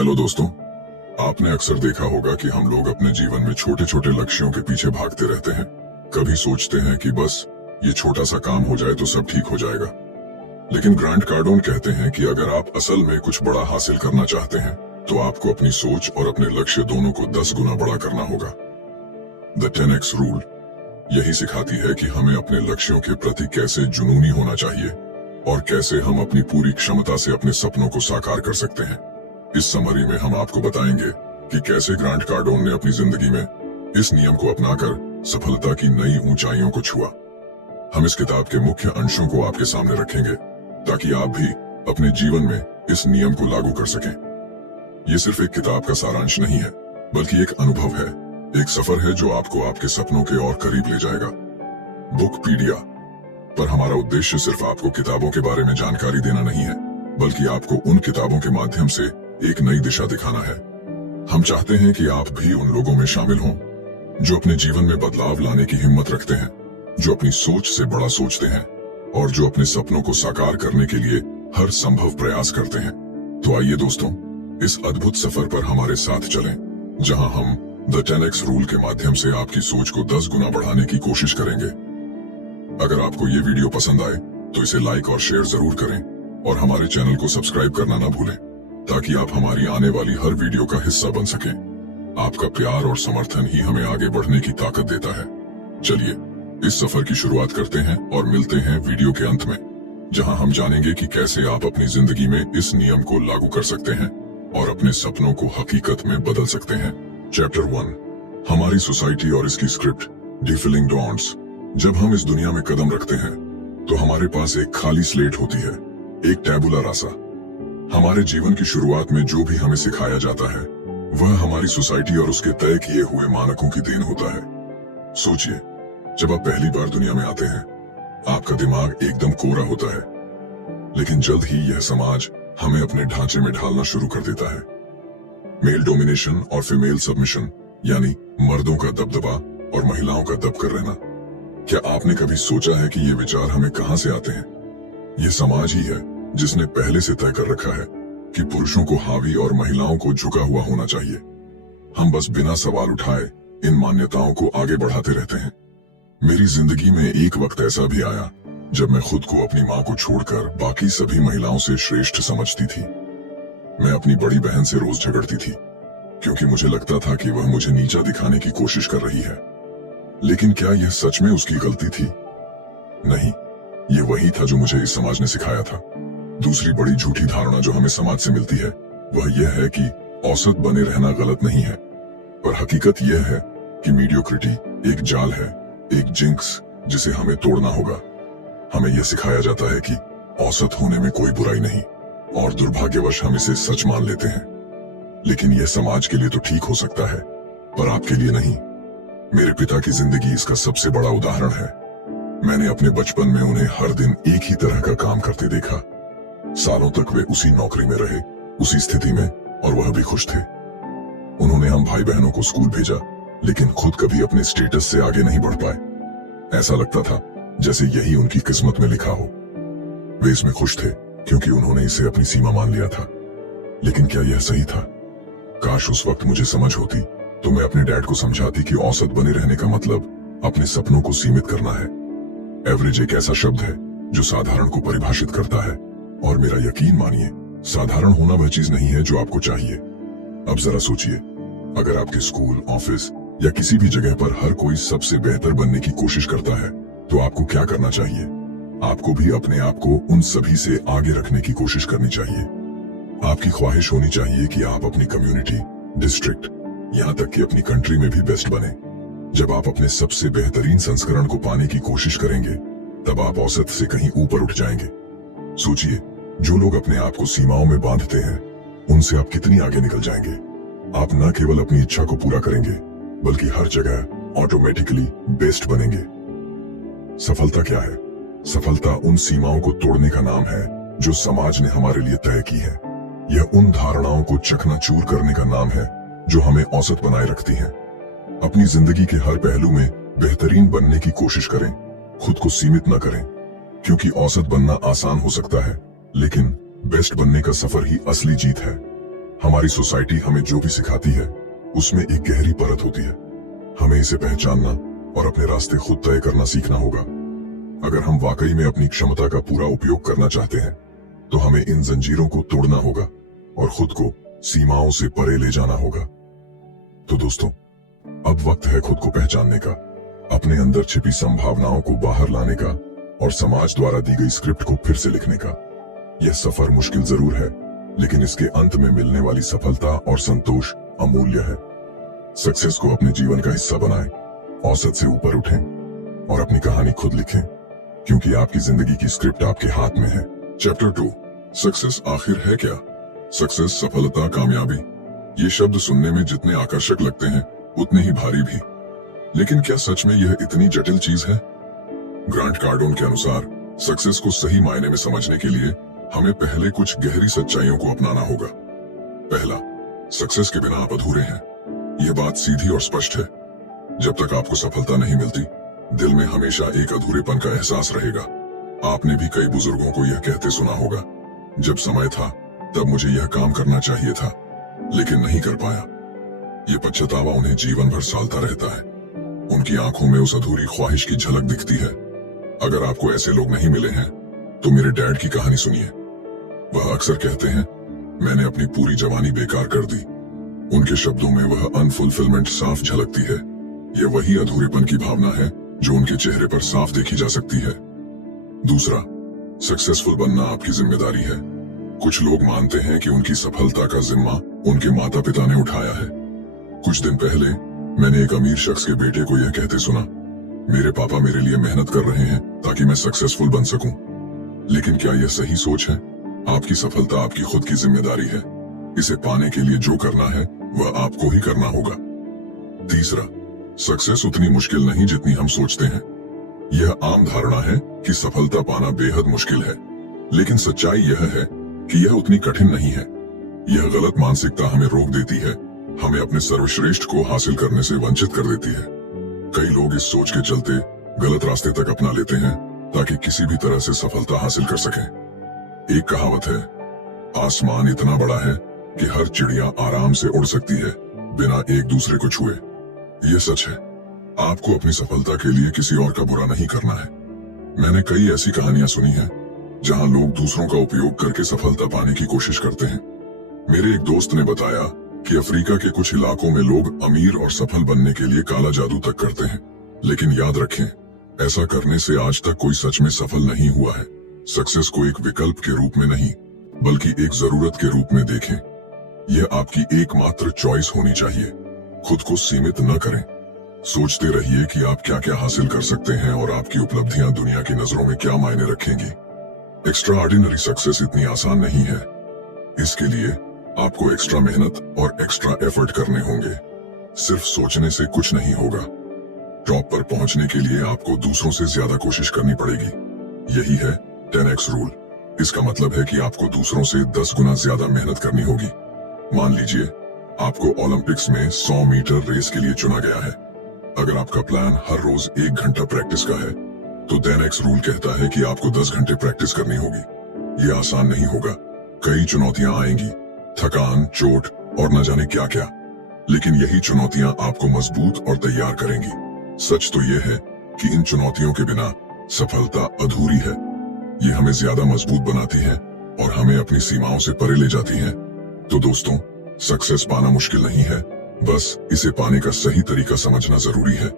Hello दोस्तों, आपने अक्सर देखा होगा कि हम लोग अपने जीवन में छोटे छोटे लक्ष्यों के पीछे भागते रहते हैं। कभी सोचते हैं कि बस ये छोटा सा काम हो जाए तो सब ठीक हो जाएगा। लेकिन ग्रांट कार्डोन कहते हैं कि अगर आप असल में कुछ बड़ा हासिल करना चाहते हैं तो आपको अपनी सोच और अपने लक्ष्य दोनों को 10 गुना बड़ा करना होगा। द 10x रूल यही सिखाती है कि हमें अपने लक्ष्यों के प्रति कैसे जुनूनी होना चाहिए और कैसे हम अपनी पूरी क्षमता से अपने सपनों को साकार कर सकते हैं। इस समरी में हम आपको बताएंगे कि कैसे ग्रांट कार्डोन ने अपनी जिंदगी में इस नियम को अपनाकर सफलता की नई ऊंचाइयों को छुआ। हम इस किताब के मुख्य अंशों को आपके सामने रखेंगे ताकि आप भी अपने जीवन में इस नियम को लागू कर सकें। ये सिर्फ एक किताब का सारांश नहीं है, बल्कि एक अनुभव है, एक सफर है जो आपको आपके सपनों के और करीब ले जाएगा। बुकपीडिया पर हमारा उद्देश्य सिर्फ आपको किताबों के बारे में जानकारी देना नहीं है, बल्कि आपको उन किताबों के माध्यम से एक नई दिशा दिखाना है। हम चाहते हैं कि आप भी उन लोगों में शामिल हों जो अपने जीवन में बदलाव लाने की हिम्मत रखते हैं, जो अपनी सोच से बड़ा सोचते हैं और जो अपने सपनों को साकार करने के लिए हर संभव प्रयास करते हैं। तो आइए दोस्तों, इस अद्भुत सफर पर हमारे साथ चलें, जहां हम द 10x रूल के माध्यम से आपकी सोच को 10 गुना बढ़ाने की कोशिश करेंगे। अगर आपको ये वीडियो पसंद आए तो इसे लाइक और शेयर जरूर करें और हमारे चैनल को सब्सक्राइब करना ना भूलें, ताकि आप हमारी आने वाली हर वीडियो का हिस्सा बन सकें। आपका प्यार और समर्थन ही हमें आगे बढ़ने की ताकत देता है। चलिए इस सफर की शुरुआत करते हैं और मिलते हैं वीडियो के अंत में, जहां हम जानेंगे कि कैसे आप अपनी जिंदगी में इस नियम को लागू कर सकते हैं और अपने सपनों को हकीकत में बदल सकते हैं। चैप्टर 1, हमारी सोसाइटी और इसकी स्क्रिप्ट, डिफिलिंग डॉन्ट्स। जब हम इस दुनिया में कदम रखते हैं तो हमारे पास एक खाली स्लेट होती है, एक टैबुला रासा। हमारे जीवन की शुरुआत में जो भी हमें सिखाया जाता है वह हमारी सोसाइटी और उसके तय किए हुए मानकों की देन होता है। सोचिए, जब आप पहली बार दुनिया में आते हैं आपका दिमाग एकदम कोरा होता है, लेकिन जल्द ही यह समाज हमें अपने ढांचे में ढालना शुरू कर देता है। मेल डोमिनेशन और फीमेल सबमिशन, यानी मर्दों का दबदबा और महिलाओं का दबकर रहना। क्या आपने कभी सोचा है कि ये विचार हमें कहां से आते हैं? ये समाज ही है जिसने पहले से तय कर रखा है कि पुरुषों को हावी और महिलाओं को झुका हुआ होना चाहिए। हम बस बिना सवाल उठाए इन मान्यताओं को आगे बढ़ाते रहते हैं। मेरी जिंदगी में एक वक्त ऐसा भी आया जब मैं खुद को अपनी माँ को छोड़कर बाकी सभी महिलाओं से श्रेष्ठ समझती थी। मैं अपनी बड़ी बहन से रोज झगड़ती थी क्योंकि मुझे लगता था कि वह मुझे नीचा दिखाने की कोशिश कर रही है। लेकिन क्या यह सच में उसकी गलती थी? नहीं, ये वही था जो मुझे इस समाज ने सिखाया था। दूसरी बड़ी झूठी धारणा जो हमें समाज से मिलती है वह यह है कि औसत बने रहना गलत नहीं है, पर हकीकत यह है कि मीडियोक्रिटी एक जाल है, एक जिंक्स जिसे हमें तोड़ना होगा। हमें यह सिखाया जाता है कि औसत होने में कोई बुराई नहीं और दुर्भाग्यवश हम इसे सच मान लेते हैं। लेकिन यह समाज के लिए तो ठीक हो सकता है, पर आपके लिए नहीं। मेरे पिता की जिंदगी इसका सबसे बड़ा उदाहरण है। मैंने अपने बचपन में उन्हें हर दिन एक ही तरह का काम करते देखा। सालों तक वे उसी नौकरी में रहे, उसी स्थिति में, और वह भी खुश थे। उन्होंने हम भाई बहनों को स्कूल भेजा, लेकिन खुद कभी अपने स्टेटस से आगे नहीं बढ़ पाए। ऐसा लगता था जैसे यही उनकी किस्मत में लिखा हो। वे इसमें खुश थे क्योंकि उन्होंने इसे अपनी सीमा मान लिया था। लेकिन क्या यह सही था? काश उस वक्त मुझे समझ होती तो मैं अपने डैड को समझाती कि औसत बने रहने का मतलब अपने सपनों को सीमित करना है। एवरेज एक ऐसा शब्द है जो साधारण को परिभाषित करता है, और मेरा यकीन मानिए, साधारण होना वह चीज नहीं है जो आपको चाहिए। अब जरा सोचिए, अगर आपके स्कूल, ऑफिस या किसी भी जगह पर हर कोई सबसे बेहतर बनने की कोशिश करता है तो आपको क्या करना चाहिए? आपको भी अपने आप को उन सभी से आगे रखने की कोशिश करनी चाहिए। आपकी ख्वाहिश होनी चाहिए कि आप अपनी कम्युनिटी, डिस्ट्रिक्ट, यहाँ तक कि अपनी कंट्री में भी बेस्ट बने। जब आप अपने सबसे बेहतरीन संस्करण को पाने की कोशिश करेंगे तब आप औसत से कहीं ऊपर उठ जाएंगे। सोचिए, जो लोग अपने आप को सीमाओं में बांधते हैं उनसे आप कितनी आगे निकल जाएंगे। आप न केवल अपनी इच्छा को पूरा करेंगे बल्कि हर जगह ऑटोमेटिकली बेस्ट बनेंगे। सफलता क्या है? सफलता उन सीमाओं को तोड़ने का नाम है जो समाज ने हमारे लिए तय की है। यह उन धारणाओं को चकनाचूर करने का नाम है जो हमें औसत बनाए रखती हैं। अपनी जिंदगी के हर पहलू में बेहतरीन बनने की कोशिश करें, खुद को सीमित न करें, क्योंकि औसत बनना आसान हो सकता है लेकिन बेस्ट बनने का सफर ही असली जीत है। हमारी सोसाइटी हमें जो भी सिखाती है उसमें एक गहरी परत होती है। हमें इसे पहचानना और अपने रास्ते खुद तय करना सीखना होगा। अगर हम वाकई में अपनी क्षमता का पूरा उपयोग करना चाहते हैं तो हमें इन जंजीरों को तोड़ना होगा और खुद को सीमाओं से परे ले जाना होगा। तो दोस्तों, अब वक्त है खुद को पहचानने का, अपने अंदर छिपी संभावनाओं को बाहर लाने का और समाज द्वारा दी गई स्क्रिप्ट को फिर से लिखने का। यह सफर मुश्किल जरूर है, लेकिन इसके अंत में मिलने वाली सफलता और संतोष अमूल्य है। सक्सेस को अपने जीवन का हिस्सा बनाएं, औसत से ऊपर उठें और अपनी कहानी खुद लिखें, क्योंकि आपकी जिंदगी की स्क्रिप्ट आपके हाथ में है। चैप्टर 2, सक्सेस आखिर है क्या? सक्सेस, सफलता, कामयाबी, ये शब्द सुनने में जितने आकर्षक लगते हैं उतने ही भारी भी। लेकिन क्या सच में यह इतनी जटिल चीज है? ग्रांट कार्डोन के अनुसार सक्सेस को सही मायने में समझने के लिए हमें पहले कुछ गहरी सच्चाइयों को अपनाना होगा। पहला, सक्सेस के बिना आप अधूरे हैं। यह बात सीधी और स्पष्ट है। जब तक आपको सफलता नहीं मिलती, दिल में हमेशा एक अधूरेपन का एहसास रहेगा। आपने भी कई बुजुर्गों को यह कहते सुना होगा, जब समय था तब मुझे यह काम करना चाहिए था, लेकिन नहीं कर पाया। यह पछतावा उन्हें जीवन भर सालता रहता है। उनकी आंखों में उस अधूरी ख्वाहिश की झलक दिखती है। अगर आपको ऐसे लोग नहीं मिले हैं तो मेरे डैड की कहानी सुनिए। वह अक्सर कहते हैं, मैंने अपनी पूरी जवानी बेकार कर दी। उनके शब्दों में वह अनफुलफिलमेंट साफ झलकती है। यह वही अधूरेपन की भावना है जो उनके चेहरे पर साफ देखी जा सकती है। दूसरा, सक्सेसफुल बनना आपकी जिम्मेदारी है। कुछ लोग मानते हैं कि उनकी सफलता का जिम्मा उनके माता पिता ने उठाया है। कुछ दिन पहले मैंने एक अमीर शख्स के बेटे को यह कहते सुना, मेरे पापा मेरे लिए मेहनत कर रहे हैं ताकि मैं सक्सेसफुल बन सकूं। लेकिन क्या यह सही सोच है? आपकी सफलता आपकी खुद की जिम्मेदारी है। इसे पाने के लिए जो करना है वह आपको ही करना होगा। तीसरा, सक्सेस उतनी मुश्किल नहीं जितनी हम सोचते हैं। यह आम धारणा है कि सफलता पाना बेहद मुश्किल है, लेकिन सच्चाई यह है कि यह उतनी कठिन नहीं है। यह गलत मानसिकता हमें रोक देती है, हमें अपने सर्वश्रेष्ठ को हासिल करने से वंचित कर देती है। कई लोग इस सोच के चलते गलत रास्ते तक अपना लेते हैं ताकि किसी भी तरह से सफलता हासिल कर सकें। एक कहावत है, आसमान इतना बड़ा है कि हर चिड़िया आराम से उड़ सकती है बिना एक दूसरे को छुए। यह सच है। आपको अपनी सफलता के लिए किसी और का बुरा नहीं करना है। मैंने कई ऐसी कहानियां सुनी हैं जहां लोग दूसरों का उपयोग करके सफलता पाने की कोशिश करते हैं। मेरे एक दोस्त ने बताया कि अफ्रीका के कुछ इलाकों में लोग अमीर और सफल बनने के लिए काला जादू तक करते हैं। लेकिन याद रखें, ऐसा करने से आज तक कोई सच में सफल नहीं हुआ है। सक्सेस को एक विकल्प के रूप में नहीं, बल्कि एक जरूरत के रूप में देखें। यह आपकी एकमात्र चॉइस होनी चाहिए। खुद को सीमित न करें। सोचते रहिए कि आप क्या क्या हासिल कर सकते हैं और आपकी उपलब्धियां दुनिया की नजरों में क्या मायने रखेंगी। एक्स्ट्रा ऑर्डिनरी सक्सेस इतनी आसान नहीं है। इसके लिए आपको एक्स्ट्रा मेहनत और एक्स्ट्रा एफर्ट करने होंगे। सिर्फ सोचने से कुछ नहीं होगा। टॉप पर पहुंचने के लिए आपको दूसरों से ज्यादा कोशिश करनी पड़ेगी। यही है 10x रूल। इसका मतलब है कि आपको दूसरों से 10 गुना ज्यादा मेहनत करनी होगी। मान लीजिए आपको ओलंपिक्स में 100 मीटर रेस के लिए चुना गया है। अगर आपका प्लान हर रोज 1 घंटा प्रैक्टिस का है, तो 10x रूल कहता है कि आपको 10 घंटे प्रैक्टिस करनी होगी। यह आसान नहीं होगा। कई चुनौतियां आएंगी, थकान, चोट और न जाने क्या क्या। लेकिन यही चुनौतियां आपको मजबूत और तैयार करेंगी। सच तो यह है कि इन चुनौतियों के बिना सफलता अधूरी है। ये हमें ज्यादा मजबूत बनाती है और हमें अपनी सीमाओं से परे ले जाती है। तो दोस्तों, सक्सेस पाना मुश्किल नहीं है, बस इसे पाने का सही तरीका समझना जरूरी है।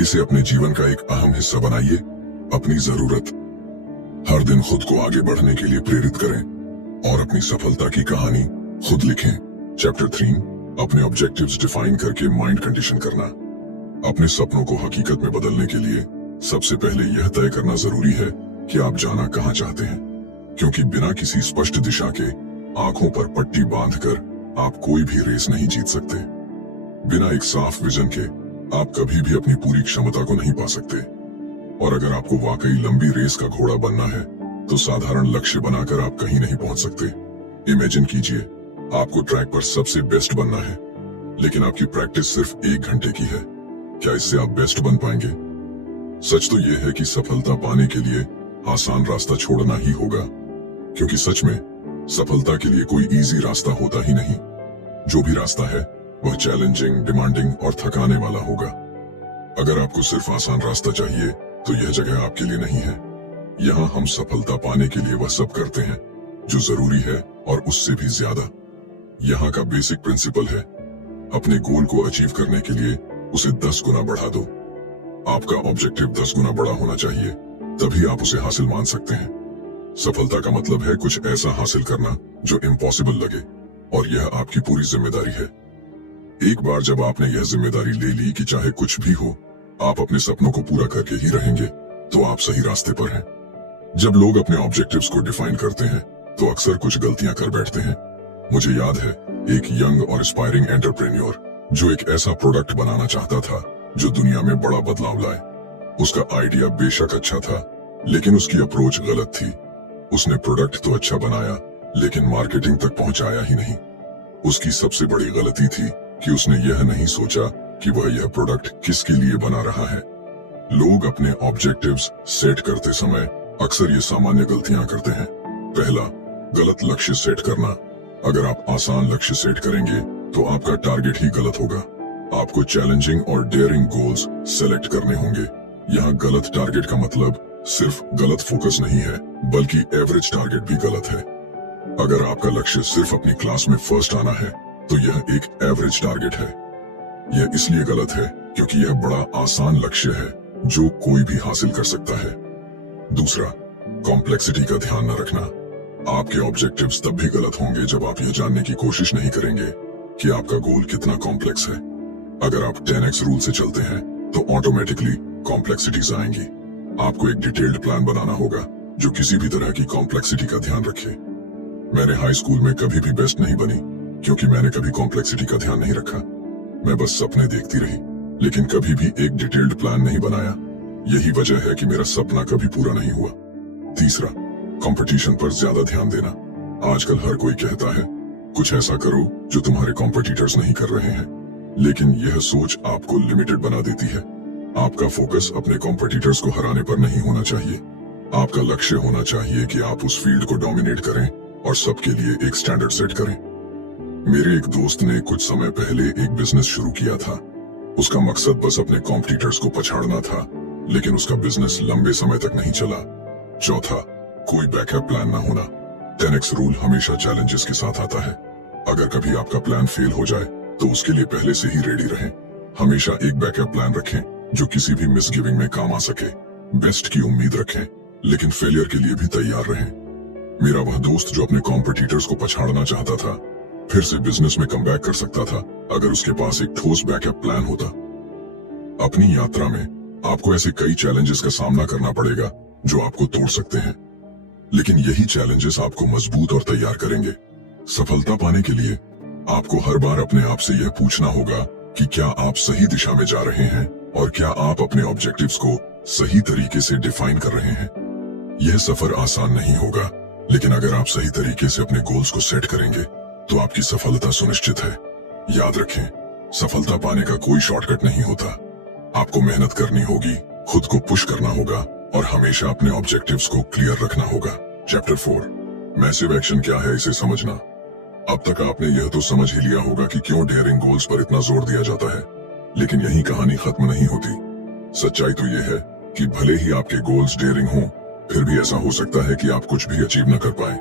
इसे अपने जीवन का एक अहम हिस्सा बनाइए। अपनी जरूरत। हर दिन खुद को आगे बढ़ने के लिए प्रेरित करें और अपनी सफलता की कहानी खुद लिखें। चैप्टर 3, अपने ऑब्जेक्टिव्स डिफाइन करके माइंड कंडीशन करना। अपने सपनों को हकीकत में बदलने के लिए सबसे पहले यह तय करना जरूरी है कि आप जाना कहां चाहते हैं, क्योंकि बिना किसी स्पष्ट दिशा के आंखों पर पट्टी बांधकर आप कोई भी रेस नहीं जीत सकते। बिना एक साफ विजन के आप कभी भी अपनी पूरी क्षमता को नहीं पा सकते। और अगर आपको वाकई लंबी रेस का घोड़ा बनना है, तो साधारण लक्ष्य बनाकर आप कहीं नहीं पहुंच सकते। इमेजिन कीजिए, आपको ट्रैक पर सबसे बेस्ट बनना है, लेकिन आपकी प्रैक्टिस सिर्फ 1 घंटे की है। क्या इससे आप बेस्ट बन पाएंगे? सच तो यह है कि सफलता पाने के लिए आसान रास्ता छोड़ना ही होगा, क्योंकि सच में सफलता के लिए कोई इजी रास्ता होता ही नहीं। जो भी रास्ता है वह चैलेंजिंग, डिमांडिंग और थकाने वाला होगा। अगर आपको सिर्फ आसान रास्ता चाहिए तो यह जगह आपके लिए नहीं है। यहाँ हम सफलता पाने के लिए वह सब करते हैं जो जरूरी है और उससे भी ज्यादा। यहाँ का बेसिक प्रिंसिपल है, अपने गोल को अचीव करने के लिए उसे 10 गुना बढ़ा दो। आपका ऑब्जेक्टिव 10 गुना बड़ा होना चाहिए, तभी आप उसे हासिल मान सकते हैं। सफलता का मतलब है कुछ ऐसा हासिल करना जो इम्पॉसिबल लगे, और यह आपकी पूरी जिम्मेदारी है। एक बार जब आपने यह जिम्मेदारी ले ली कि चाहे कुछ भी हो आप अपने सपनों को पूरा करके ही रहेंगे, तो आप सही रास्ते पर हैं। जब लोग अपने ऑब्जेक्टिव्स को डिफाइन करते हैं तो अक्सर कुछ गलतियां कर बैठते हैं। मुझे याद है एक यंग और एस्पायरिंग एंटरप्रेन्योर जो एक ऐसा प्रोडक्ट बनाना चाहता था जो दुनिया में बड़ा बदलाव लाए। उसका आइडिया बेशक अच्छा था, लेकिन उसकी अप्रोच गलत थी। उसने प्रोडक्ट तो अच्छा बनाया, लेकिन मार्केटिंग तक पहुंचाया ही नहीं। उसकी सबसे बड़ी गलती थी कि उसने यह नहीं सोचा कि वह यह प्रोडक्ट किसके लिए बना रहा है। लोग अपने ऑब्जेक्टिव्स सेट करते समय अक्सर ये सामान्य गलतियां करते हैं। पहला, गलत लक्ष्य सेट करना। अगर आप आसान लक्ष्य सेट करेंगे तो आपका टारगेट ही गलत होगा। आपको चैलेंजिंग और डेयरिंग गोल्स सेलेक्ट करने होंगे। यहाँ गलत टारगेट का मतलब सिर्फ गलत फोकस नहीं है, बल्कि एवरेज टारगेट भी गलत है। अगर आपका लक्ष्य सिर्फ अपनी क्लास में फर्स्ट आना है तो यह एक एवरेज टारगेट है। यह इसलिए गलत है क्योंकि यह बड़ा आसान लक्ष्य है जो कोई भी हासिल कर सकता है। दूसरा, कॉम्प्लेक्सिटी का ध्यान न रखना। आपके ऑब्जेक्टिव्स तब भी गलत होंगे जब आप यह जानने की कोशिश नहीं करेंगे कि आपका गोल कितना कॉम्प्लेक्स है। अगर आप 10x रूल से चलते हैं तो ऑटोमेटिकली कॉम्प्लेक्सिटीज आएंगी। आपको एक डिटेल्ड प्लान बनाना होगा जो किसी भी तरह की कॉम्प्लेक्सिटी का ध्यान रखे। मैंने हाई स्कूल में कभी भी बेस्ट नहीं बनी क्योंकि मैंने कभी कॉम्प्लेक्सिटी का ध्यान नहीं रखा। मैं बस सपने देखती रही, लेकिन कभी भी एक डिटेल्ड प्लान नहीं बनाया। यही वजह है कि मेरा सपना कभी पूरा नहीं हुआ। तीसरा, कंपटीशन पर ज्यादा ध्यान देना। आजकल हर कोई कहता है कुछ ऐसा करो जो तुम्हारे कॉम्पिटिटर्स नहीं कर रहे हैं, लेकिन यह सोच आपको लिमिटेड बना देती है। आपका फोकस अपने कॉम्पिटिटर्स को हराने पर नहीं होना चाहिए। आपका लक्ष्य होना चाहिए कि आप उस फील्ड को डोमिनेट करें और सबके लिए एक स्टैंडर्ड सेट करें। मेरे एक दोस्त ने कुछ समय पहले एक बिजनेस शुरू किया था। उसका मकसद बस अपने कॉम्पिटिटर्स को पछाड़ना था, लेकिन उसका बिजनेस लंबे समय तक नहीं चला। चौथा, कोई बैकअप प्लान ना होना। 10x रूल हमेशा चैलेंजेस के साथ आता है। अगर कभी आपका प्लान फेल हो जाए तो उसके लिए पहले से ही रेडी रहें। हमेशा एक बैकअप प्लान रखें जो किसी भी मिसगिविंग में काम आ सके। बेस्ट की उम्मीद रखें, लेकिन फेलियर के लिए भी तैयार रहें। मेरा वह दोस्त जो अपने कॉम्पिटिटर्स को पछाड़ना चाहता था, फिर से बिजनेस में कमबैक कर सकता था अगर उसके पास एक ठोस बैकअप प्लान होता। अपनी यात्रा में आपको ऐसे कई चैलेंजेस का सामना करना पड़ेगा जो आपको तोड़ सकते हैं, लेकिन यही चैलेंजेस आपको मजबूत और तैयार करेंगे। सफलता पाने के लिए आपको हर बार अपने आप से यह पूछना होगा कि क्या आप सही दिशा में जा रहे हैं और क्या आप अपने ऑब्जेक्टिव्स को सही तरीके से डिफाइन कर रहे हैं। यह सफर आसान नहीं होगा, लेकिन अगर आप सही तरीके से अपने गोल्स को सेट करेंगे तो आपकी सफलता सुनिश्चित है। याद रखें, सफलता पाने का कोई शॉर्टकट नहीं होता। आपको मेहनत करनी होगी, खुद को पुश करना होगा और हमेशा अपने ऑब्जेक्टिव्स को क्लियर रखना होगा। चैप्टर 4, मैसिव एक्शन क्या है, इसे समझना। अब तक आपने यह तो समझ ही लिया होगा कि क्यों डेयरिंग गोल्स पर इतना जोर दिया जाता है, लेकिन यही कहानी खत्म नहीं होती। सच्चाई तो यह है कि भले ही आपके गोल्स डेयरिंग हों, फिर भी ऐसा हो सकता है कि आप कुछ भी अचीव न कर पाए।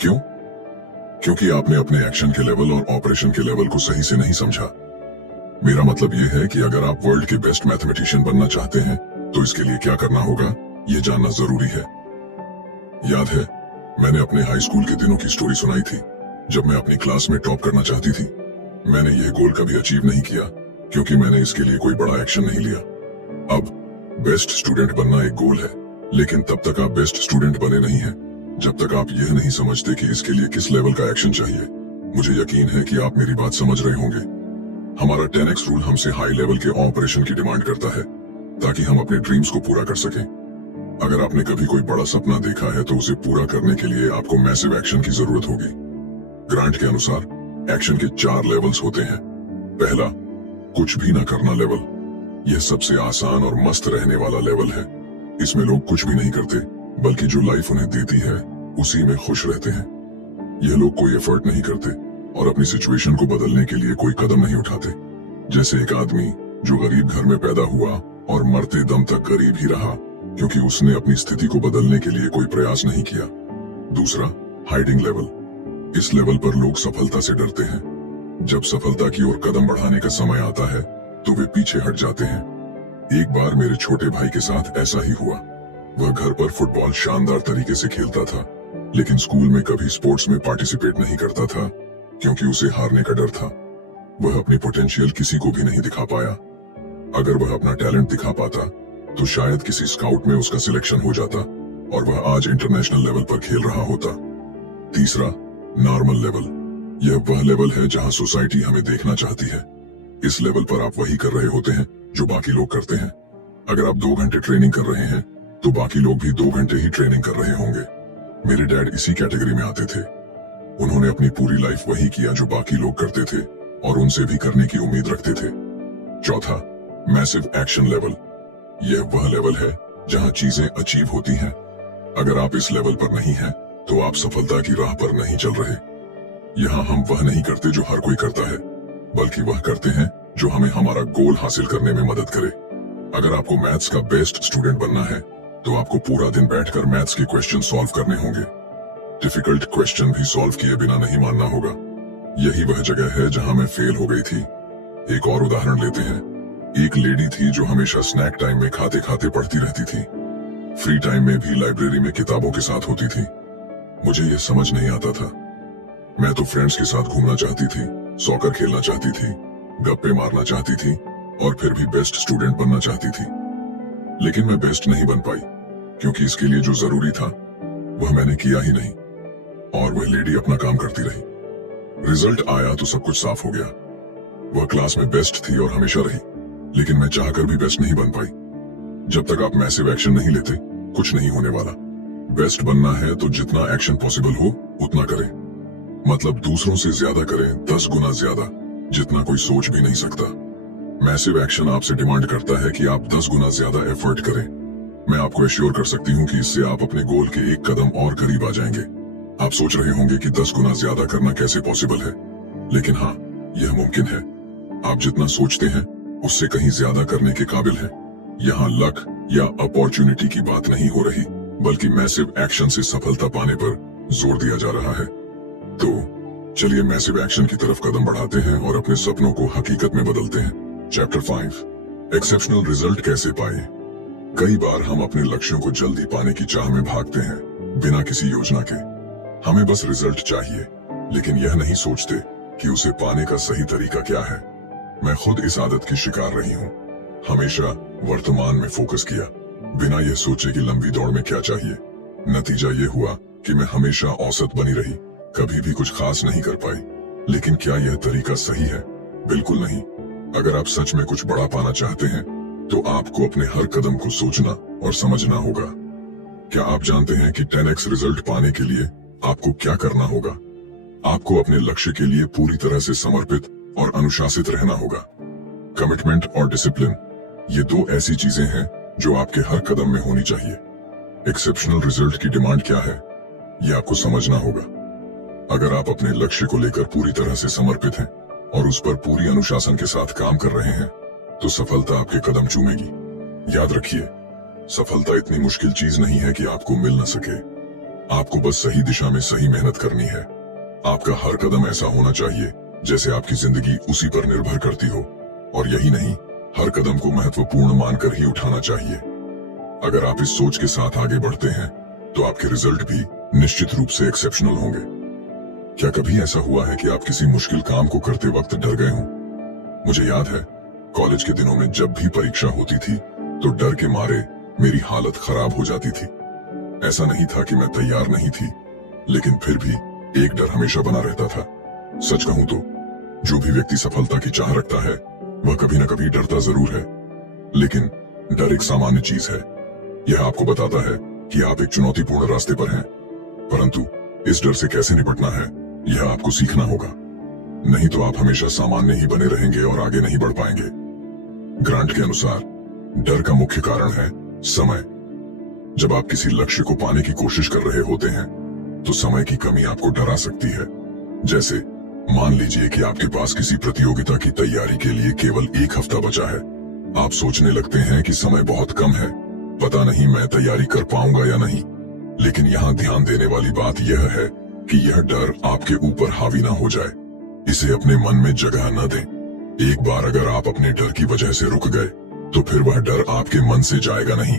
क्यों? क्योंकि आपने अपने एक्शन के लेवल और ऑपरेशन के लेवल को सही से नहीं समझा। मेरा मतलब यह है कि अगर आप वर्ल्ड के बेस्ट मैथमेटिशियन बनना चाहते हैं तो इसके लिए क्या करना होगा, यह जानना जरूरी है। याद है, मैंने अपने हाई स्कूल के दिनों की स्टोरी सुनाई थी जब मैं अपनी क्लास में टॉप करना चाहती थी। मैंने यह गोल कभी अचीव नहीं किया क्योंकि मैंने इसके लिए कोई बड़ा एक्शन नहीं लिया। अब बेस्ट स्टूडेंट बनना एक गोल है, लेकिन तब तक आप बेस्ट स्टूडेंट बने नहीं हैं जब तक आप यह नहीं समझते कि इसके लिए किस लेवल का एक्शन चाहिए। मुझे यकीन है कि आप मेरी बात समझ रहे होंगे। हमारा 10x रूल हमसे हाई लेवल के ऑपरेशन की डिमांड करता है ताकि हम अपने ड्रीम्स को पूरा कर सकें। अगर आपने कभी कोई बड़ा सपना देखा है तो उसे पूरा करने के लिए आपको मैसिव एक्शन की जरूरत होगी। ग्रांट के अनुसार एक्शन के 4 लेवल्स होते हैं। पहला, कुछ भी न करना लेवल। यह सबसे आसान और मस्त रहने वाला लेवल है। इसमें लोग कुछ भी नहीं करते, बल्कि जो लाइफ उन्हें देती है उसी में खुश रहते हैं। यह लोग कोई एफर्ट नहीं करते और अपनी सिचुएशन को बदलने के लिए कोई कदम नहीं उठाते। जैसे एक आदमी जो गरीब घर में पैदा हुआ और मरते दम तक गरीब ही रहा क्योंकि उसने अपनी स्थिति को बदलने के लिए कोई प्रयास नहीं किया। दूसरा, हाइडिंग लेवल। इस लेवल पर लोग सफलता से डरते हैं। जब सफलता की ओर कदम बढ़ाने का समय आता है तो वे पीछे हट जाते हैं। एक बार मेरे छोटे भाई के साथ ऐसा ही हुआ। वह घर पर फुटबॉल शानदार तरीके से खेलता था, लेकिन स्कूल में कभी स्पोर्ट्स में पार्टिसिपेट नहीं करता था क्योंकि उसे हारने का डर था। वह अपनी पोटेंशियल किसी को भी नहीं दिखा पाया। अगर वह अपना टैलेंट दिखा पाता तो शायद किसी स्काउट में उसका सिलेक्शन हो जाता और वह आज इंटरनेशनल लेवल पर खेल रहा होता। तीसरा, नॉर्मल लेवल। यह वह लेवल है जहां सोसाइटी हमें देखना चाहती है। इस लेवल पर आप वही कर रहे होते हैं जो बाकी लोग करते हैं। अगर आप 2 घंटे ट्रेनिंग कर रहे हैं तो बाकी लोग भी 2 घंटे ही ट्रेनिंग कर रहे होंगे। मेरे डैड इसी कैटेगरी में आते थे। उन्होंने अपनी पूरी लाइफ वही किया जो बाकी लोग करते थे और उनसे भी करने की उम्मीद रखते थे। चौथा, मैसिव एक्शन लेवल। यह वह लेवल है जहां चीजें अचीव होती हैं। अगर आप इस लेवल पर नहीं हैं, तो आप सफलता की राह पर नहीं चल रहे। यहाँ हम वह नहीं करते जो हर कोई करता है, बल्कि वह करते हैं जो हमें हमारा गोल हासिल करने में मदद करे। अगर आपको मैथ्स का बेस्ट स्टूडेंट बनना है तो आपको पूरा दिन बैठकर मैथ्स के क्वेश्चन सॉल्व करने होंगे। डिफिकल्ट क्वेश्चन भी सॉल्व किए बिना नहीं मानना होगा। यही वह जगह है जहां मैं फेल हो गई थी। एक और उदाहरण लेते हैं। एक लेडी थी जो हमेशा स्नैक टाइम में खाते खाते पढ़ती रहती थी। फ्री टाइम में भी लाइब्रेरी में किताबों के साथ होती थी। मुझे यह समझ नहीं आता था। मैं तो फ्रेंड्स के साथ घूमना चाहती थी, सॉकर खेलना चाहती थी, गप्पे मारना चाहती थी और फिर भी बेस्ट स्टूडेंट बनना चाहती थी। लेकिन मैं बेस्ट नहीं बन पाई क्योंकि इसके लिए जो जरूरी था वह मैंने किया ही नहीं और वह लेडी अपना काम करती रही। रिजल्ट आया तो सब कुछ साफ हो गया। वह क्लास में बेस्ट थी और हमेशा रही, लेकिन मैं चाहकर भी बेस्ट नहीं बन पाई। जब तक आप मैसिव एक्शन नहीं लेते, कुछ नहीं होने वाला। बेस्ट बनना है तो जितना एक्शन पॉसिबल हो उतना करें। मतलब दूसरों से ज्यादा करें, 10 गुना ज्यादा, जितना कोई सोच भी नहीं सकता। मैसिव एक्शन आपसे डिमांड करता है कि आप 10 गुना ज्यादा एफर्ट करें। मैं आपको एश्योर कर सकती हूँ कि इससे आप अपने गोल के एक कदम और करीब आ जाएंगे। आप सोच रहे होंगे कि 10 गुना ज्यादा करना कैसे पॉसिबल है, लेकिन हाँ, यह मुमकिन है। आप जितना सोचते हैं उससे कहीं ज्यादा करने के काबिल हैं। यहाँ लक या अपॉर्चुनिटी की बात नहीं हो रही, बल्कि मैसिव एक्शन से सफलता पाने पर जोर दिया जा रहा है। तो चलिए मैसिव एक्शन की तरफ कदम बढ़ाते हैं और अपने सपनों को हकीकत में बदलते हैं। चैप्टर 5, एक्सेप्शनल रिजल्ट कैसे पाए। कई बार हम अपने लक्ष्यों को जल्दी पाने की चाह में भागते हैं, बिना किसी योजना के। हमें बस रिजल्ट चाहिए, लेकिन यह नहीं सोचते कि उसे पाने का सही तरीका क्या है। मैं खुद इस आदत की शिकार रही हूँ। हमेशा वर्तमान में फोकस किया, बिना यह सोचे कि लंबी दौड़ में क्या चाहिए। नतीजा ये हुआ कि मैं हमेशा औसत बनी रही, कभी भी कुछ खास नहीं कर पाई। लेकिन क्या यह तरीका सही है? बिल्कुल नहीं। अगर आप सच में कुछ बड़ा पाना चाहते हैं तो आपको अपने हर कदम को सोचना और समझना होगा। क्या आप जानते हैं कि 10x रिजल्ट पाने के लिए आपको क्या करना होगा? आपको अपने लक्ष्य के लिए पूरी तरह से समर्पित और अनुशासित रहना होगा। कमिटमेंट और डिसिप्लिन, ये 2 ऐसी चीजें हैं जो आपके हर कदम में होनी चाहिए। एक्सेप्शनल रिजल्ट की डिमांड क्या है, ये आपको समझना होगा। अगर आप अपने लक्ष्य को लेकर पूरी तरह से समर्पित हैं और उस पर पूरी अनुशासन के साथ काम कर रहे हैं, तो सफलता आपके कदम चूमेगी। याद रखिए, सफलता इतनी मुश्किल चीज नहीं है कि आपको मिल न सके। आपको बस सही दिशा में सही मेहनत करनी है। आपका हर कदम ऐसा होना चाहिए जैसे आपकी जिंदगी उसी पर निर्भर करती हो, और यही नहीं, हर कदम को महत्वपूर्ण मानकर ही उठाना चाहिए। अगर आप इस सोच के साथ आगे बढ़ते हैं तो आपके रिजल्ट भी निश्चित रूप से एक्सेप्शनल होंगे। क्या कभी ऐसा हुआ है कि आप किसी मुश्किल काम को करते वक्त डर गए हों? मुझे याद है, कॉलेज के दिनों में जब भी परीक्षा होती थी तो डर के मारे मेरी हालत खराब हो जाती थी। ऐसा नहीं था कि मैं तैयार नहीं थी, लेकिन फिर भी एक डर हमेशा बना रहता था। सच कहूं तो जो भी व्यक्ति सफलता की चाह रखता है वह कभी न कभी डरता जरूर है, लेकिन डर एक सामान्य चीज है। यह आपको बताता है कि आप एक चुनौतीपूर्ण रास्ते पर हैं, परंतु इस डर से कैसे निपटना है यह आपको सीखना होगा। नहीं तो आप हमेशा सामान्य ही बने रहेंगे और आगे नहीं बढ़ पाएंगे। ग्रांट के अनुसार डर का मुख्य कारण है समय। जब आप किसी लक्ष्य को पाने की कोशिश कर रहे होते हैं तो समय की कमी आपको डरा सकती है। जैसे मान लीजिए कि आपके पास किसी प्रतियोगिता की तैयारी के लिए केवल 1 हफ्ता बचा है। आप सोचने लगते हैं कि समय बहुत कम है, पता नहीं मैं तैयारी कर पाऊंगा या नहीं। लेकिन यहाँ ध्यान देने वाली बात यह है कि यह डर आपके ऊपर हावी ना हो जाए। इसे अपने मन में जगह न दें। एक बार अगर आप अपने डर की वजह से रुक गए तो फिर वह डर आपके मन से जाएगा नहीं।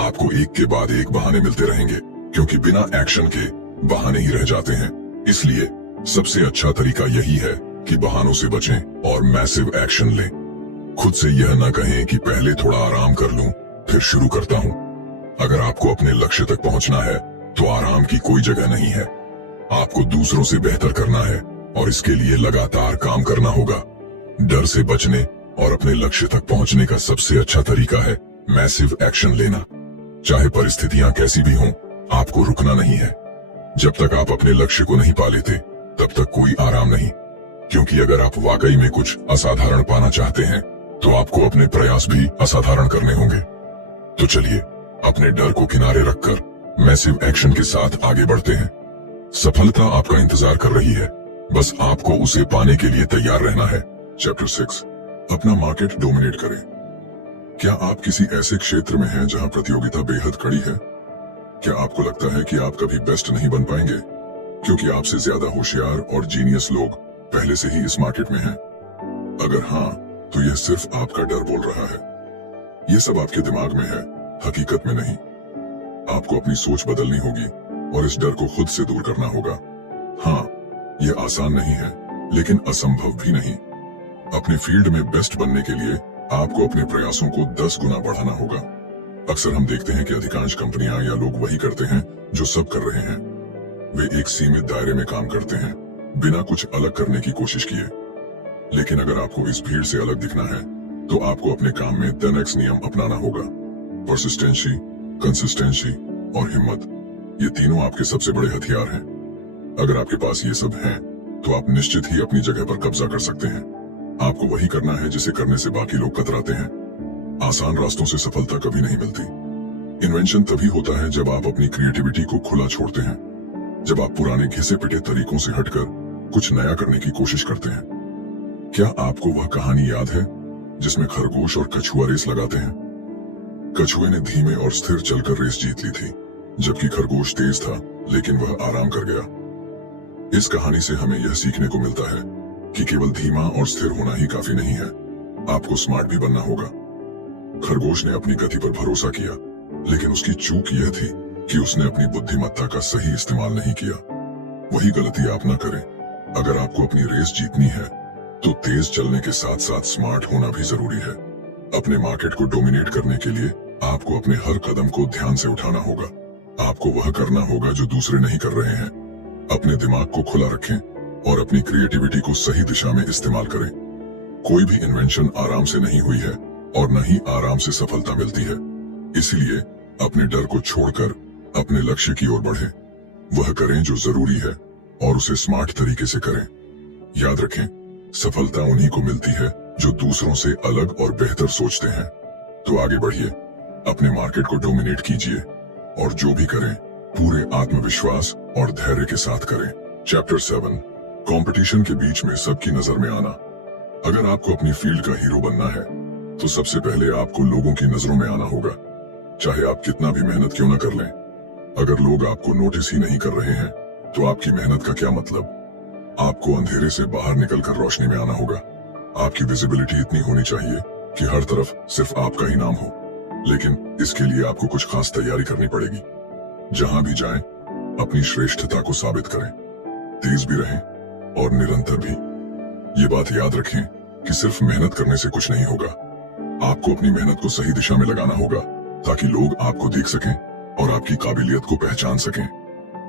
आपको एक के बाद एक बहाने मिलते रहेंगे, क्योंकि बिना एक्शन के बहाने ही रह जाते हैं। इसलिए सबसे अच्छा तरीका यही है कि बहानों से बचें और मैसिव एक्शन लें। खुद से यह न कहें कि पहले थोड़ा आराम कर लूं, फिर शुरू करता हूं। अगर आपको अपने लक्ष्य तक पहुंचना है तो आराम की कोई जगह नहीं है। आपको दूसरों से बेहतर करना है और इसके लिए लगातार काम करना होगा। डर से बचने और अपने लक्ष्य तक पहुंचने का सबसे अच्छा तरीका है मैसिव एक्शन लेना। चाहे परिस्थितियां कैसी भी हों, आपको रुकना नहीं है। जब तक आप अपने लक्ष्य को नहीं पा लेते तब तक कोई आराम नहीं, क्योंकि अगर आप वाकई में कुछ असाधारण पाना चाहते हैं तो आपको अपने प्रयास भी असाधारण करने होंगे। तो चलिए अपने डर को किनारे रखकर मैसिव एक्शन के साथ आगे बढ़ते हैं। सफलता आपका इंतजार कर रही है, बस आपको उसे पाने के लिए तैयार रहना है। चैप्टर 6, अपना मार्केट डोमिनेट करें। क्या आप किसी ऐसे क्षेत्र में हैं जहां प्रतियोगिता बेहद कड़ी है? क्या आपको लगता है कि आप कभी बेस्ट नहीं बन पाएंगे क्योंकि आपसे ज्यादा होशियार और जीनियस लोग पहले से ही इस मार्केट में हैं? अगर हाँ, तो यह सिर्फ आपका डर बोल रहा है। यह सब आपके दिमाग में है, हकीकत में नहीं। आपको अपनी सोच बदलनी होगी और इस डर को खुद से दूर करना होगा। हाँ, यह आसान नहीं है, लेकिन असंभव भी नहीं। अपने फील्ड में बेस्ट बनने के लिए आपको अपने प्रयासों को 10 गुना बढ़ाना होगा। अक्सर हम देखते हैं कि अधिकांश कंपनियां या लोग वही करते हैं जो सब कर रहे हैं। वे एक सीमित दायरे में काम करते हैं, बिना कुछ अलग करने की कोशिश किए। लेकिन अगर आपको इस भीड़ से अलग दिखना है तो आपको अपने काम में 10x नियम अपनाना होगा। परसिस्टेंसी, कंसिस्टेंसी और हिम्मत, ये तीनों आपके सबसे बड़े हथियार हैं। अगर आपके पास ये सब हैं, तो आप निश्चित ही अपनी जगह पर कब्जा कर सकते हैं। आपको वही करना है जिसे करने से बाकी लोग कतराते हैं। आसान रास्तों से सफलता कभी नहीं मिलती। इन्वेंशन तभी होता है जब आप अपनी क्रिएटिविटी को खुला छोड़ते हैं, जब आप पुराने घिसे पिटे तरीकों से हटकर कुछ नया करने की कोशिश करते हैं। क्या आपको वह कहानी याद है जिसमें खरगोश और कछुआ रेस लगाते हैं? कछुए ने धीमे और स्थिर चलकर रेस जीत ली थी, जबकि खरगोश तेज था लेकिन वह आराम कर गया। इस कहानी से हमें यह सीखने को मिलता है कि केवल धीमा और स्थिर होना ही काफी नहीं है, आपको स्मार्ट भी बनना होगा। खरगोश ने अपनी गति पर भरोसा किया, लेकिन उसकी चूक यह थी कि उसने अपनी बुद्धिमत्ता का सही इस्तेमाल नहीं किया। वही गलती आप न करें। अगर आपको अपनी रेस जीतनी है तो तेज चलने के साथ साथ स्मार्ट होना भी जरूरी है। अपने मार्केट को डोमिनेट करने के लिए आपको अपने हर कदम को ध्यान से उठाना होगा। आपको वह करना होगा जो दूसरे नहीं कर रहे हैं। अपने दिमाग को खुला रखें और अपनी क्रिएटिविटी को सही दिशा में इस्तेमाल करें। कोई भी इन्वेंशन आराम से नहीं हुई है और न ही आराम से सफलता मिलती है। इसलिए अपने डर को छोड़कर अपने लक्ष्य की ओर बढ़ें। वह करें जो जरूरी है और उसे स्मार्ट तरीके से करें। याद रखें, सफलता उन्हीं को मिलती है जो दूसरों से अलग और बेहतर सोचते हैं। तो आगे बढ़िए, अपने मार्केट को डोमिनेट कीजिए और जो भी करें पूरे आत्मविश्वास और धैर्य के साथ करें। चैप्टर 7, कंपटीशन के बीच में सबकी नजर में आना। अगर आपको अपनी फील्ड का हीरो बनना है तो सबसे पहले आपको लोगों की नजरों में आना होगा, चाहे आप कितना भी मेहनत क्यों न कर लें। अगर लोग आपको नोटिस ही नहीं कर रहे हैं तो आपकी मेहनत का क्या मतलब। आपको अंधेरे से बाहर निकलकर रोशनी में आना होगा। आपकी विजिबिलिटी इतनी होनी चाहिए कि हर तरफ सिर्फ आपका ही नाम हो। लेकिन इसके लिए आपको कुछ खास तैयारी करनी पड़ेगी। जहां भी जाएं, अपनी श्रेष्ठता को साबित करें। तेज भी रहें और निरंतर भी। ये बात याद रखें कि सिर्फ मेहनत करने से कुछ नहीं होगा। आपको अपनी मेहनत को सही दिशा में लगाना होगा ताकि लोग आपको देख सकें और आपकी काबिलियत को पहचान सकें।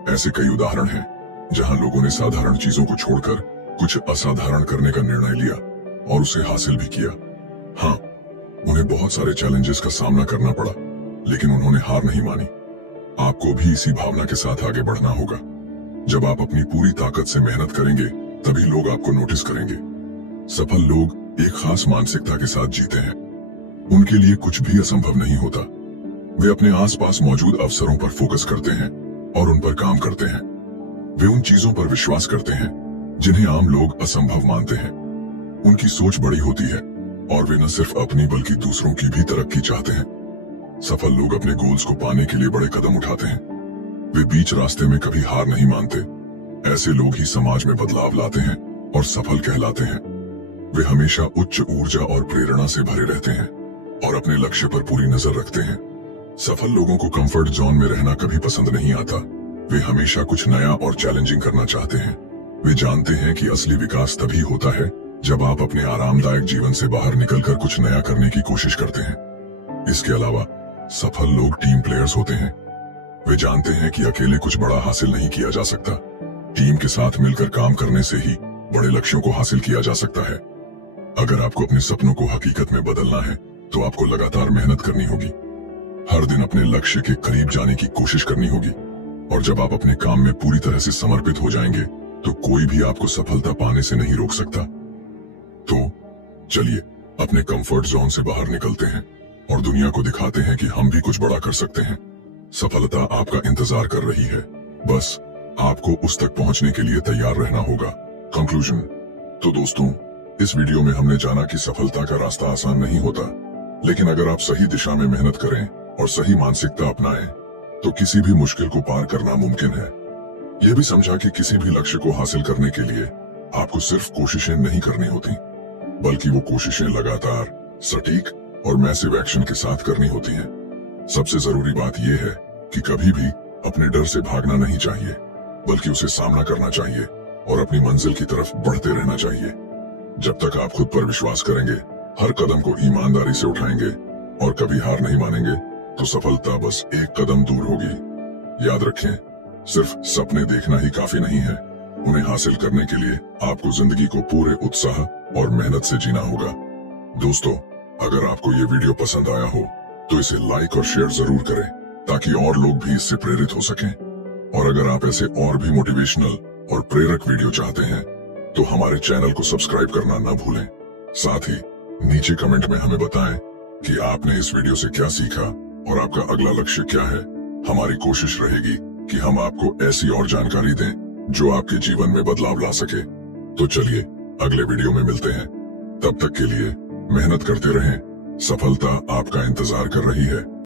ऐसे कई उदाहरण हैं जहां लोगों ने साधारण चीजों को छोड़कर कुछ असाधारण करने का निर्णय लिया और उसे हासिल भी किया। हाँ, उन्हें बहुत सारे चैलेंजेस का सामना करना पड़ा, लेकिन उन्होंने हार नहीं मानी। आपको भी इसी भावना के साथ आगे बढ़ना होगा। जब आप अपनी पूरी ताकत से मेहनत करेंगे तभी लोग आपको नोटिस करेंगे। सफल लोग एक खास मानसिकता के साथ जीते हैं। उनके लिए कुछ भी असंभव नहीं होता। वे अपने आसपास मौजूद अवसरों पर फोकस करते हैं और उन पर काम करते हैं। वे उन चीजों पर विश्वास करते हैं जिन्हें आम लोग असंभव मानते हैं। उनकी सोच बड़ी होती है और वे न सिर्फ अपनी बल्कि दूसरों की भी तरक्की चाहते हैं। सफल लोग अपने गोल्स को पाने के लिए बड़े कदम उठाते हैं। वे बीच रास्ते में कभी हार नहीं मानते। ऐसे लोग ही समाज में बदलाव लाते हैं और सफल कहलाते हैं। वे हमेशा उच्च ऊर्जा और प्रेरणा से भरे रहते हैं और अपने लक्ष्य पर पूरी नजर रखते हैं। सफल लोगों को कंफर्ट जोन में रहना कभी पसंद नहीं आता। वे हमेशा कुछ नया और चैलेंजिंग करना चाहते हैं। वे जानते हैं कि असली विकास तभी होता है जब आप अपने आरामदायक जीवन से बाहर निकलकर कुछ नया करने की कोशिश करते हैं। इसके अलावा सफल लोग टीम प्लेयर्स होते हैं। वे जानते हैं कि अकेले कुछ बड़ा हासिल नहीं किया जा सकता। टीम के साथ मिलकर काम करने से ही बड़े लक्ष्यों को हासिल किया जा सकता है। अगर आपको अपने सपनों को हकीकत में बदलना है तो आपको लगातार मेहनत करनी होगी। हर दिन अपने लक्ष्य के करीब जाने की कोशिश करनी होगी और जब आप अपने काम में पूरी तरह से समर्पित हो जाएंगे तो कोई भी आपको सफलता पाने से नहीं रोक सकता। तो चलिए अपने कंफर्ट जोन से बाहर निकलते हैं और दुनिया को दिखाते हैं कि हम भी कुछ बड़ा कर सकते हैं। सफलता आपका इंतजार कर रही है, बस आपको उस तक पहुंचने के लिए तैयार रहना होगा। कंक्लूजन। तो दोस्तों, इस वीडियो में हमने जाना कि सफलता का रास्ता आसान नहीं होता, लेकिन अगर आप सही दिशा में मेहनत करें और सही मानसिकता अपनाएं तो किसी भी मुश्किल को पार करना मुमकिन है। यह भी समझा कि किसी भी लक्ष्य को हासिल करने के लिए आपको सिर्फ कोशिशें नहीं करनी होती, बल्कि वो कोशिशें लगातार, सटीक और मैसिव एक्शन के साथ करनी होती हैं। सबसे जरूरी बात यह है कि कभी भी अपने डर से भागना नहीं चाहिए, बल्कि उसे सामना करना चाहिए और अपनी मंजिल की तरफ बढ़ते रहना चाहिए। जब तक आप खुद पर विश्वास करेंगे, हर कदम को ईमानदारी से उठाएंगे और कभी हार नहीं मानेंगे, तो सफलता बस एक कदम दूर होगी। याद रखें, सिर्फ सपने देखना ही काफी नहीं है। उन्हें हासिल करने के लिए आपको जिंदगी को पूरे उत्साह और मेहनत से जीना होगा। दोस्तों, अगर आपको ये वीडियो पसंद आया हो तो इसे लाइक और शेयर जरूर करें ताकि और लोग भी इससे प्रेरित हो सकें। और अगर आप ऐसे और भी मोटिवेशनल और प्रेरक वीडियो चाहते हैं तो हमारे चैनल को सब्सक्राइब करना न भूलें। साथ ही नीचे कमेंट में हमें बताएं कि आपने इस वीडियो से क्या सीखा और आपका अगला लक्ष्य क्या है। हमारी कोशिश रहेगी कि हम आपको ऐसी और जानकारी दें जो आपके जीवन में बदलाव ला सके। तो चलिए अगले वीडियो में मिलते हैं। तब तक के लिए मेहनत करते रहें। सफलता आपका इंतजार कर रही है।